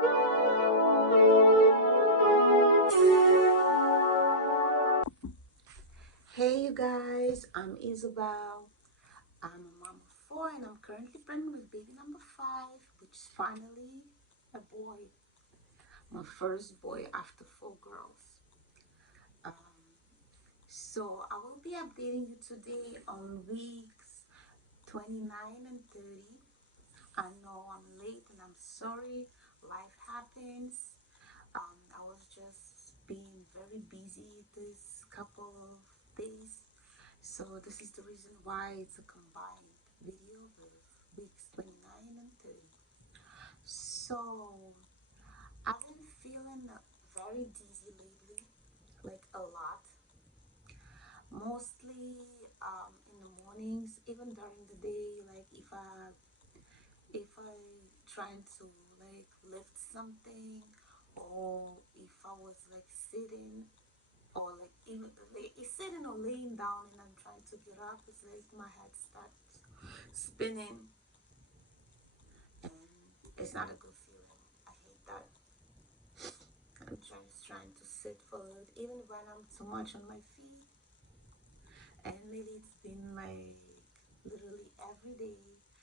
Hey you guys, I'm Isabel. I'm a mom of four and I'm currently pregnant with baby number five, which is finally a boy. My first boy after four girls. Um, so I will be updating you today on weeks 29 and 30. I know I'm late and I'm sorry. Life happens. I was just being very busy this couple of days. So this is the reason why it's a combined video with weeks 29 and 30. So I've been feeling very dizzy lately, like a lot. Mostly in the mornings, even during the day, like if I trying to like lift something, or if I was like sitting, or like even sitting or laying down and I'm trying to get up, it's like my head starts spinning, and it's not a good feeling. I hate that. I'm trying to sit forward even when I'm too much on my feet, and lately it's been like literally every day.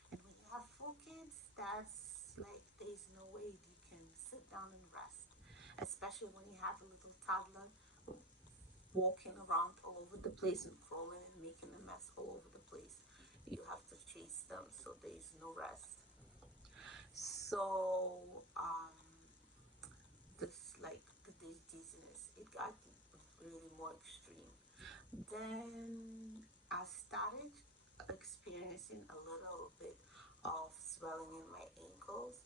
And when you have four kids, that's like there's no way you can sit down and rest, especially when you have a little toddler walking around all over the place and crawling and making a mess all over the place. You have to chase them, so there's no rest. So this like this dizziness, it got really more extreme. Then I started experiencing a little bit of swelling in my ankles,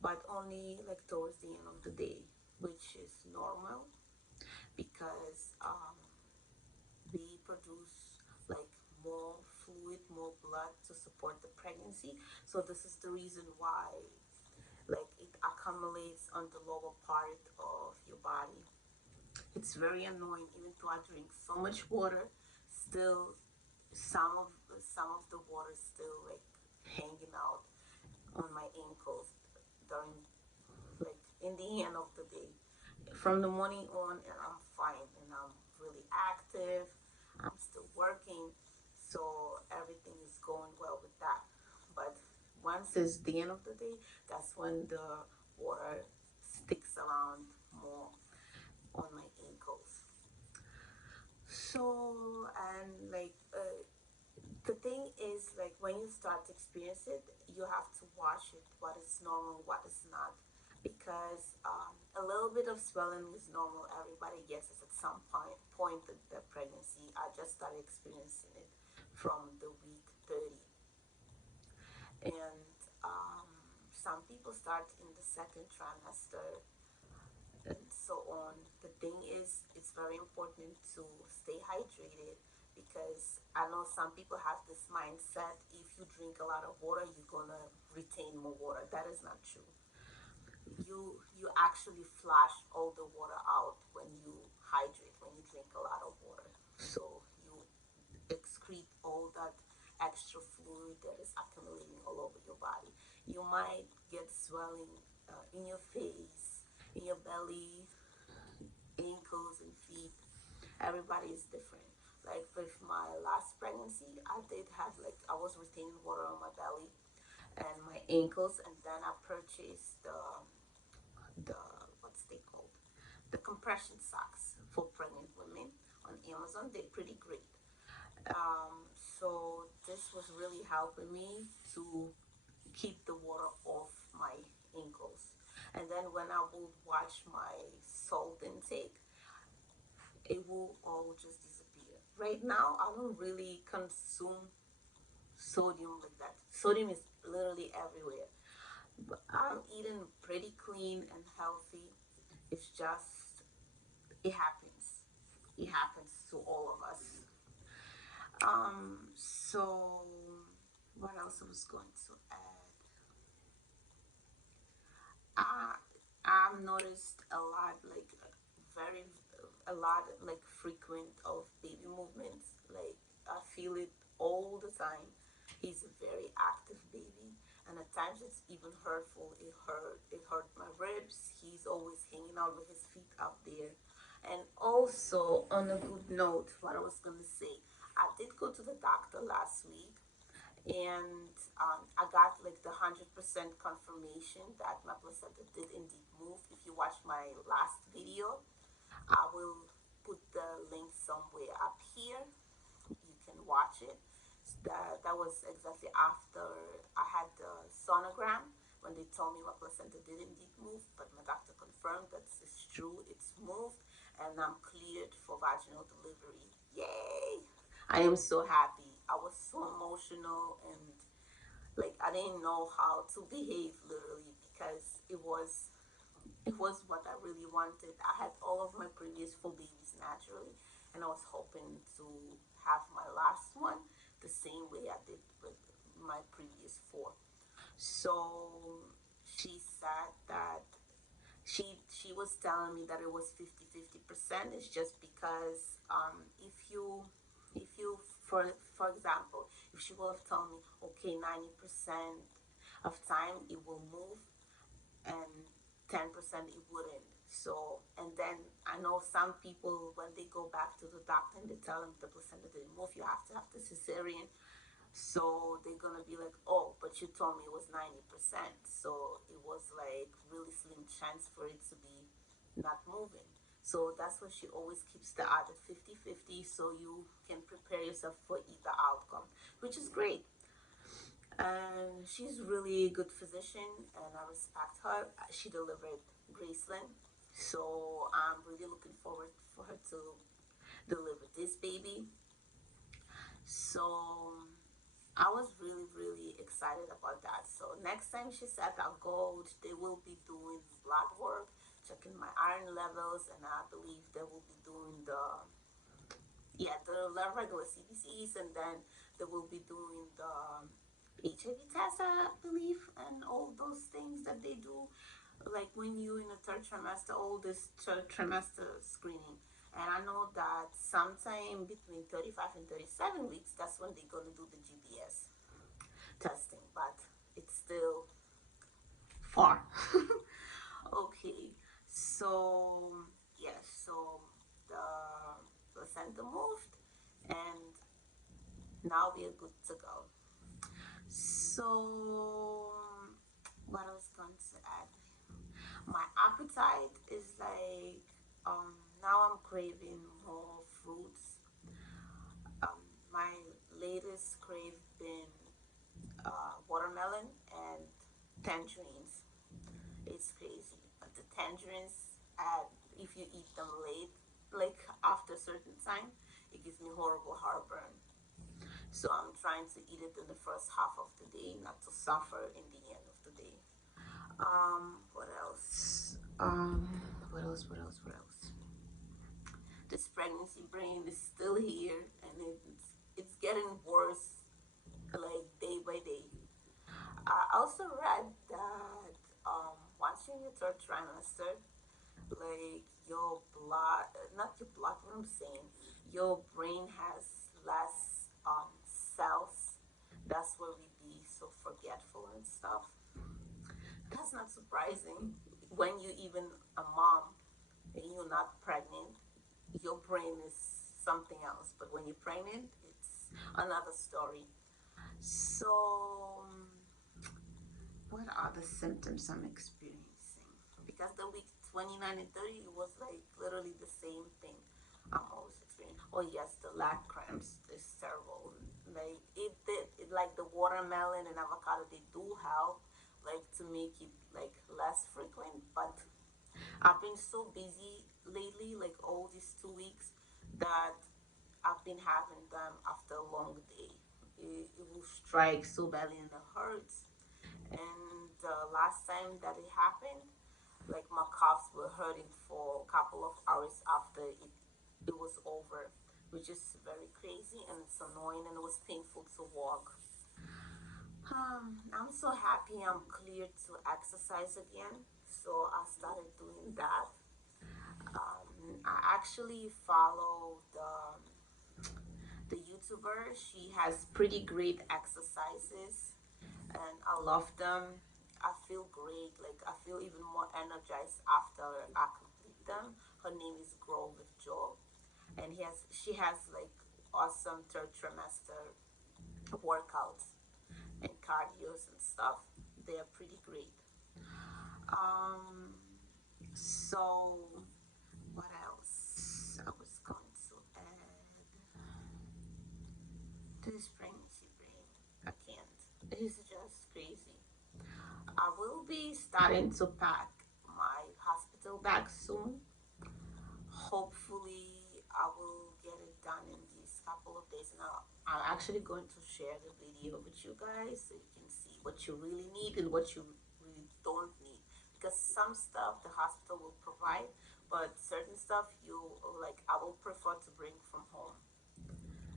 but only like towards the end of the day, which is normal because we produce like more fluid, more blood to support the pregnancy. So this is the reason why like it accumulates on the lower part of your body. It's very annoying. Even though I drink so much water, still some of the water still like hanging out on my ankles during like in the end of the day. From the morning on, and I'm fine and I'm really active. I'm still working, so everything is going well with that. But once it's the end of the day, that's when the water sticks around more on my ankles. So, and like the thing is, like when you start to experience it, you have to watch it, what is normal, what is not, because a little bit of swelling is normal. Everybody gets it at some point in the pregnancy. I just started experiencing it from the week 30, and some people start in the second trimester and so on. The thing is, it's very important to stay hydrated, because I know some people have this mindset, if you drink a lot of water, you're gonna retain more water. That is not true. You actually flush all the water out when you hydrate, when you drink a lot of water. So you excrete all that extra fluid that is accumulating all over your body. You might get swelling in your face, in your belly, ankles and feet. Everybody is different. Like with my last pregnancy, I did have like I was retaining water on my belly and my ankles, and then I purchased the what's they called, the compression socks for pregnant women on Amazon. They're pretty great. So this was really helping me to keep the water off my ankles. And then when I would watch my salt intake, it will all just disappear. Right now, I don't really consume sodium like that. Sodium is literally everywhere. But I'm eating pretty clean and healthy. It's just, it happens. It happens to all of us. So what else I was going to add? I I've noticed a lot, like very a lot, like frequent of baby movements. Like I feel it all the time. He's a very active baby, and at times it's even hurtful. It hurt my ribs. He's always hanging out with his feet up there. And also, on a good note, what I was gonna say, I did go to the doctor last week, and I got like the 100% confirmation that my placenta did indeed move. If you watch my last video, I will put the link somewhere up here. You can watch it. That was exactly after I had the sonogram, when they told me my placenta did indeed move, but my doctor confirmed that it's true, it's moved, and I'm cleared for vaginal delivery. Yay! I am so happy. I was so emotional, and like I didn't know how to behave literally, because it was what I really wanted. I had all of my previous four babies naturally, and I was hoping to have my last one the same way I did with my previous four. So she said that she was telling me that it was 50-50%. It's just because if you for example, if she would have told me, okay, 90% of time it will move, and 10% it wouldn't. So, and then I know some people, when they go back to the doctor and they tell them the placenta didn't move, you have to have the cesarean. So they're gonna be like, oh, but you told me it was 90%. So it was like really slim chance for it to be not moving. So that's why she always keeps the odds at 50-50, so you can prepare yourself for either outcome, which is great. And she's really a good physician, and I respect her. She delivered Graceland, so I'm really looking forward for her to deliver this baby. So I was really, really excited about that. So next time she said I'll go, they will be doing blood work, checking my iron levels, and I believe they will be doing the regular CBCs, and then they will be doing the HIV test, I believe, and all those things that they do, like when you in the third trimester, all this third trimester screening. And I know that sometime between 35 and 37 weeks, that's when they're going to do the GBS testing, but it's still far. Okay, so yes, so the placenta moved, and now we are good to go. So, what I was going to add, my appetite is like, now I'm craving more fruits. Um, my latest crave been watermelon and tangerines. It's crazy, but the tangerines, if you eat them late, like after a certain time, it gives me horrible heartburn. So I'm trying to eat it in the first half of the day, not to suffer in the end of the day. What else? What else? What else? What else? This pregnancy brain is still here, and it's getting worse, like day by day. I also read that once you're in your third trimester, like your blood, not your blood, what I'm saying, your brain has less cells. That's where we be so forgetful and stuff. That's not surprising. When you even a mom and you're not pregnant, your brain is something else. But when you're pregnant, it's another story. So, what are the symptoms I'm experiencing? Because the week 29 and 30, it was like literally the same thing I'm always experiencing. Oh, yes, the lag cramps is terrible. Like, like the watermelon and avocado, they do help, like to make it like less frequent. But I've been so busy lately, like all these 2 weeks, that I've been having them after a long day. It will strike so badly and it hurts. And the last time that it happened, like my calves were hurting for a couple of hours after it was over, which is very crazy, and it's annoying, and it was painful to walk. I'm so happy I'm cleared to exercise again, so I started doing that. I actually follow the YouTuber. She has pretty great exercises. and I love them. I feel great. Like I feel even more energized after I complete them. Her name is Grow with Joe, and she has like awesome third trimester workouts and cardios and stuff. They are pretty great. Um, so what else I was going to add? This pregnancy brain, I can't. It's just crazy. I will be starting to pack my hospital bag soon. Hopefully, I will get it done in these couple of days, and I'm actually going to share the video with you guys so you can see what you really need and what you really don't need. Because some stuff the hospital will provide, but certain stuff you like, I will prefer to bring from home.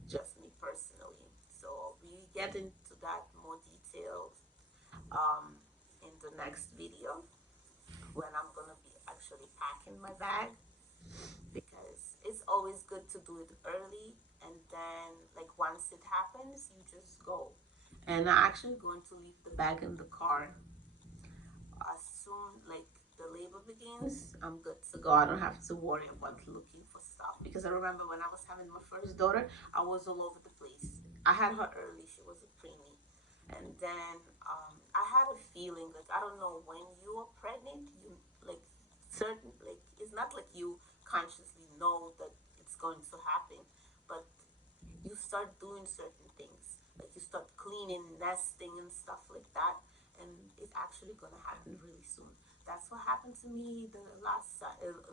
Just me personally. So we get into that more details um, in the next video when I'm gonna be actually packing my bag, because it's always good to do it early, and then like once it happens you just go. And I'm actually going to leave the bag in the car as soon like the labor begins. I'm good to go. I don't have to worry about looking for stuff, because I remember when I was having my first daughter, I was all over the place. I had her early, she was a preemie, and then I had a feeling like, I don't know, when you are pregnant, you like certain, like it's not like you consciously know that it's going to happen, but you start doing certain things, like you start cleaning, nesting and stuff like that, and it's actually gonna happen really soon. That's what happened to me the last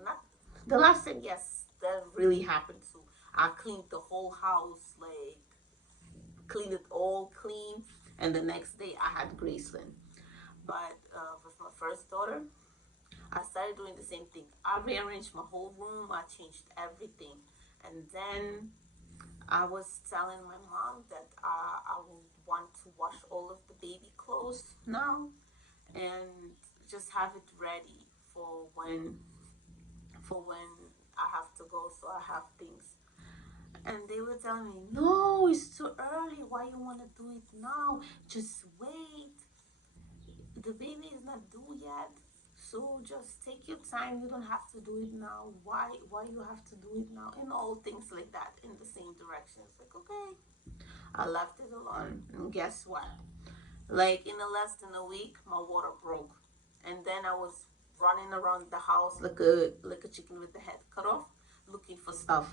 not the last time, yes, that really happened too. I cleaned the whole house, like cleaned it all clean, and the next day I had Graceland. But with my first daughter, I started doing the same thing. I rearranged my whole room, I changed everything, and then I was telling my mom that I would want to wash all of the baby clothes now and just have it ready for when I have to go, so I have things. And they were telling me, no, it's too early. Why you want to do it now? Just wait. The baby is not due yet. So just take your time. You don't have to do it now. Why you have to do it now? And all things like that in the same direction. It's like, okay. I left it alone. And guess what? Like in a less than a week, my water broke. And then I was running around the house like a chicken with the head cut off, looking for stuff,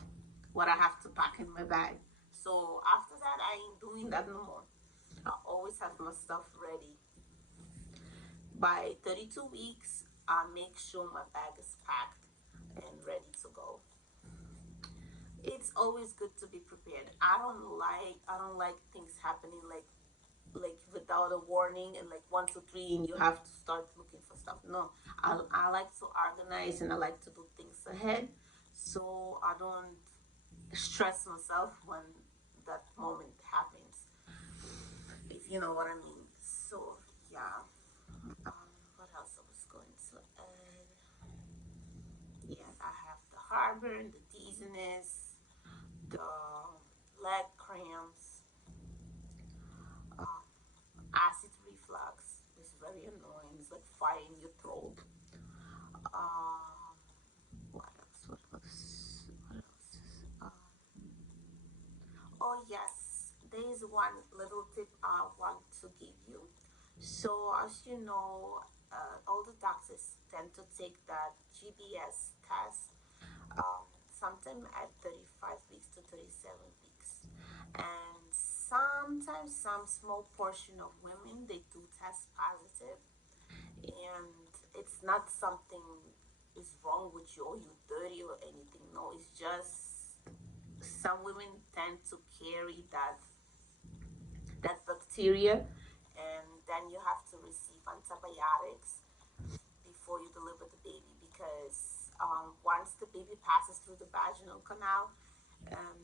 what I have to pack in my bag. So after that, I ain't doing that no more. I always have my stuff ready. By 32 weeks, I make sure my bag is packed and ready to go. It's always good to be prepared. I don't like things happening like without a warning, and like 1 2 3 and you have to start looking for stuff. No, I like to organize, and I like to do things ahead, so I don't stress myself when that moment happens, if you know what I mean. So yeah. What else I was going to add? Yeah, I have the heartburn, the dizziness, the leg cramps, um, acid reflux. It's very annoying. It's like fire in your throat. Um, what else? What else? What else? Oh yes, there is one little tip I want to give you. So as you know, all the doctors tend to take that GBS test sometime at 35 weeks to 37 weeks. And sometimes some small portion of women, they do test positive, and it's not something is wrong with you or you're dirty or anything. No, it's just some women tend to carry that bacteria, and then you have to receive antibiotics before you deliver the baby, because once the baby passes through the vaginal canal, um,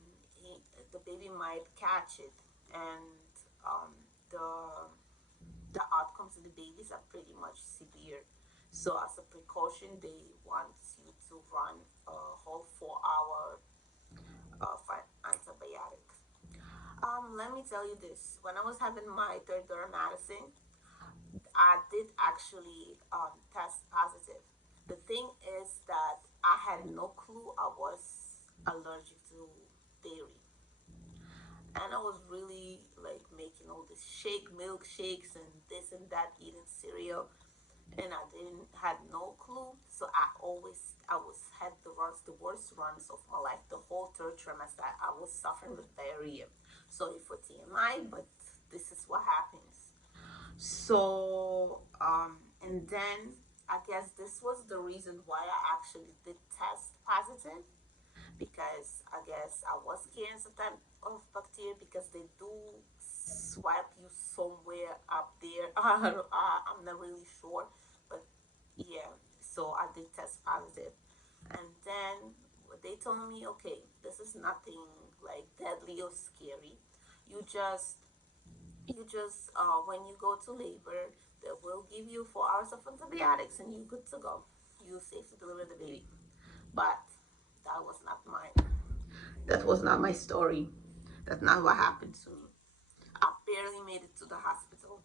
the baby might catch it, and um, the the outcomes of the babies are pretty much severe. So as a precaution, they want you to run a whole 4 hour antibiotics. Let me tell you this. When I was having my third daughter, Madison, I did actually test positive. The thing is that I had no clue I was allergic to dairy, and I was really like making all this milkshakes and this and that, eating cereal, and I didn't had no clue. So I was had the worst runs of my life. The whole third trimester, I was suffering with diarrhea. Sorry for TMI, but this is what happens. So, and then I guess this was the reason why I actually did test positive, because I guess I was carrying some type of bacteria, because they do swipe you somewhere up there. I'm not really sure, but yeah. So I did test positive, and then they told me, okay, this is nothing like deadly or scary. You just when you go to labor, they will give you 4 hours of antibiotics, and you're good to go. You're safe to deliver the baby. But that was not mine. That was not my story. That's not what happened to me. I barely made it to the hospital.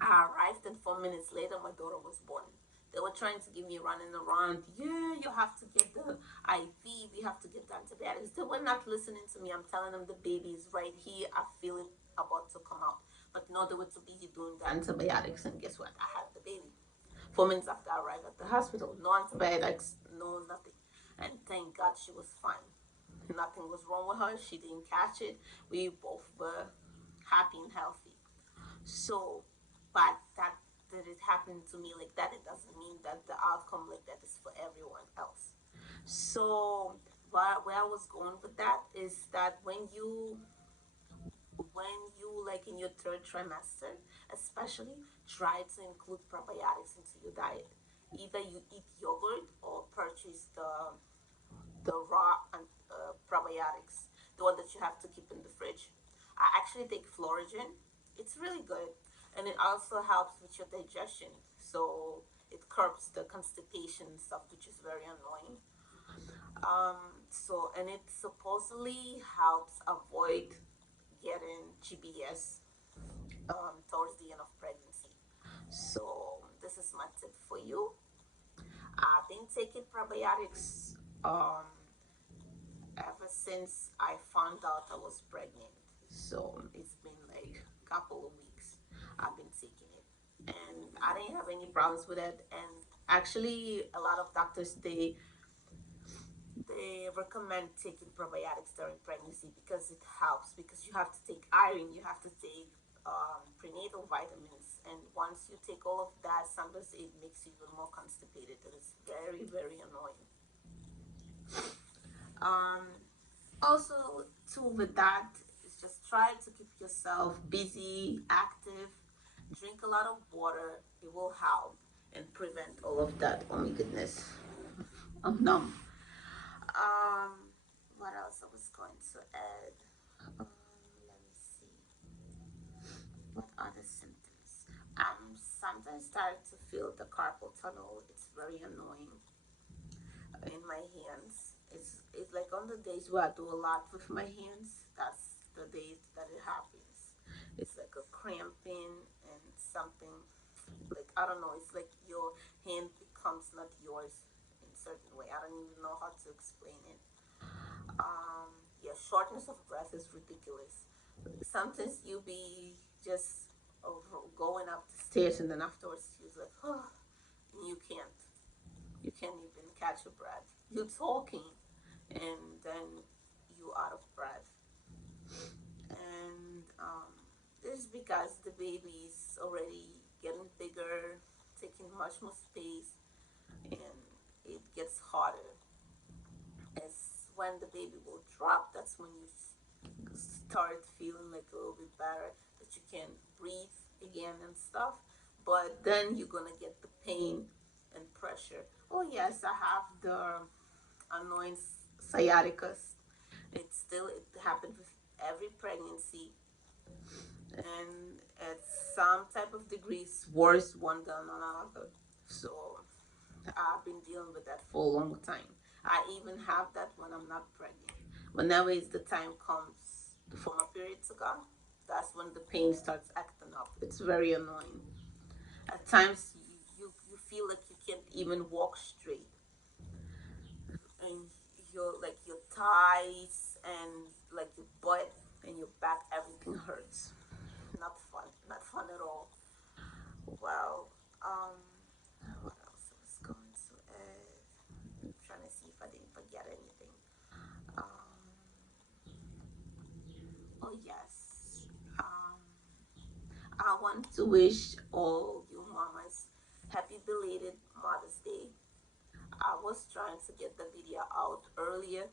I arrived, and 4 minutes later, my daughter was born. They were trying to give me running around. Yeah, you have to get the IV. We have to get the antibiotics. They were not listening to me. I'm telling them the baby is right here. I feel it about to come out. But no, they were too busy doing the antibiotics. And guess what? I had the baby. 4 minutes after I arrived at the hospital, no antibiotics, no nothing. And thank God she was fine. Nothing was wrong with her. She didn't catch it. We both were happy and healthy. So, but that it happened to me like that, it doesn't mean that the outcome like that is for everyone else. So, where I was going with that is that when you like in your third trimester, especially, try to include probiotics into your diet. Either you eat yogurt or purchase the raw probiotics, the one that you have to keep in the fridge. I actually take Florigen. It's really good, and it also helps with your digestion. So it curbs the constipation stuff, which is very annoying. So, and it supposedly helps avoid getting GBS towards the end of pregnancy. So this is my tip for you. I've been taking probiotics ever since I found out I was pregnant. So it's been like a couple of weeks I've been taking it. And I didn't have any problems with it. And actually, a lot of doctors they recommend taking probiotics during pregnancy because it helps. Because you have to take iron, you have to take prenatal vitamins, and once you take all of that, sometimes it makes you even more constipated, and it's very very annoying. Um, Also, too, with that, is just try to keep yourself busy, active, drink a lot of water. It will help and prevent all of that. Oh my goodness, I'm numb. What else I was going to add? Let me see. What other symptoms? Sometimes start to feel the carpal tunnel. It's very annoying in my hands. It's like on the days where I do a lot with my hands. That's the days that it happens. It's like a cramping and something like I don't know. It's like your hand becomes not yours in a certain way. I don't even know how to explain it. Yeah, shortness of breath is ridiculous. Sometimes you be just going up the stairs, and then afterwards you're like, oh, and you can't even catch your breath. You're talking, and then you out of breath. And this is because the baby's already getting bigger, taking much more space, and it gets harder. As when the baby will drop, that's when you start feeling like a little bit better, that you can breathe again and stuff. But then you're gonna get the pain and pressure. Oh yes, I have the annoying sciatica. It happened with every pregnancy, and at some type of degrees worse one than another. So I've been dealing with that for a long time. I even have that when I'm not pregnant. Whenever it's the time comes, before my period to come, that's when the pain starts acting up. It's very annoying. At times, you feel like you can't even walk straight, and your thighs and like your butt and your back, everything hurts. Not fun. Not fun at all. Well, what else I was going to add? I'm trying to see if I didn't forget anything. Um, oh yes. Um, I want to wish all you mamas happy belated Mother's Day. I was trying to get the video out earlier,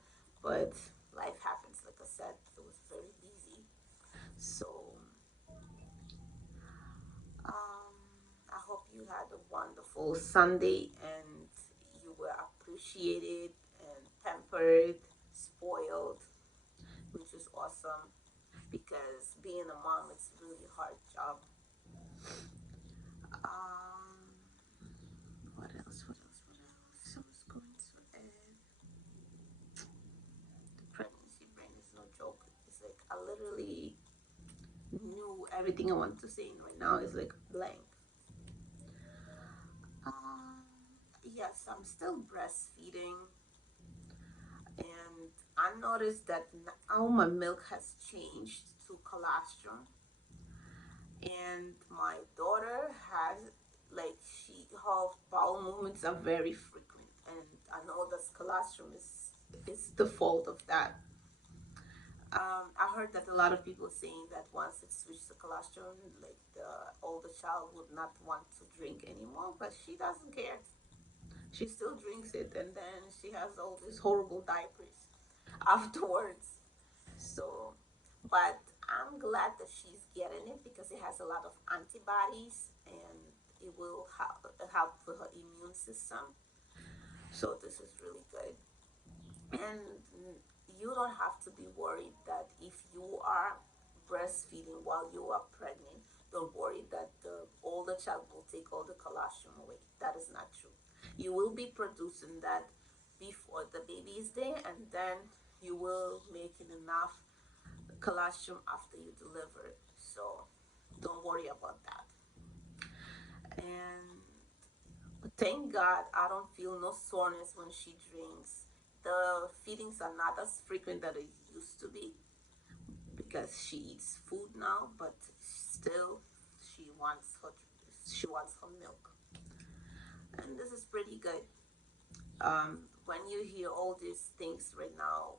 but life happens. Like I said, it was very busy. So, um, I hope you had a wonderful Sunday and you were appreciated and pampered, spoiled, which is awesome because being a mom is a really hard job. What else? What else? What else? I was going to add. The pregnancy brain is no joke. It's like I literally knew everything I wanted to say, and right now it's like blank. Um, yes, I'm still breastfeeding, and I noticed that now my milk has changed to colostrum, and my daughter has like her bowel movements are very frequent, and I know that colostrum is the fault of that. I heard that a lot of people saying that once it switched to colostrum, like the older child would not want to drink anymore, but she doesn't care. She still drinks it, and then she has all these horrible diapers afterwards. So, but I'm glad that she's getting it because it has a lot of antibodies and it will help with her immune system. So this is really good. And you don't have to be worried that if you are breastfeeding while you are pregnant, don't worry that the older child will take all the colostrum away. That is not true. You will be producing that before the baby is there, and then you will make enough colostrum after you deliver. So don't worry about that. And thank God I don't feel no soreness when she drinks. The feedings are not as frequent that it used to be because she eats food now, but still she wants her she wants her milk. And this is pretty good. When you hear all these things right now,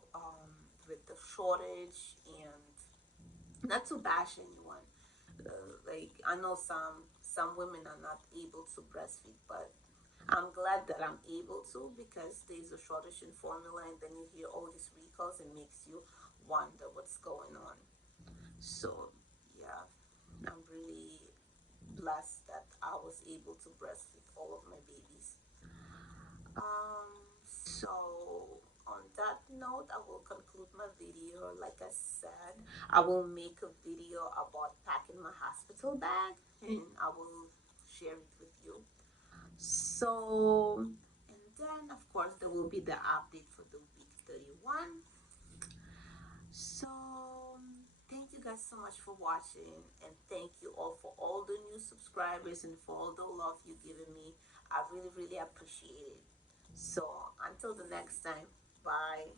with the shortage and not to bash anyone, like I know some women are not able to breastfeed, but I'm glad that I'm able to because there's a shortage in formula, and then you hear all these recalls, and makes you wonder what's going on. So yeah, I'm really blessed that I was able to breastfeed all of my babies. So on that note, I will conclude my video. Like I said, I will make a video about packing my hospital bag, and I will share it with you. So, and then of course there will be the update for the week 31. So, thank you guys so much for watching, and thank you all for all the new subscribers and for all the love you have given me. I really, really appreciate it. So, until the next time, bye.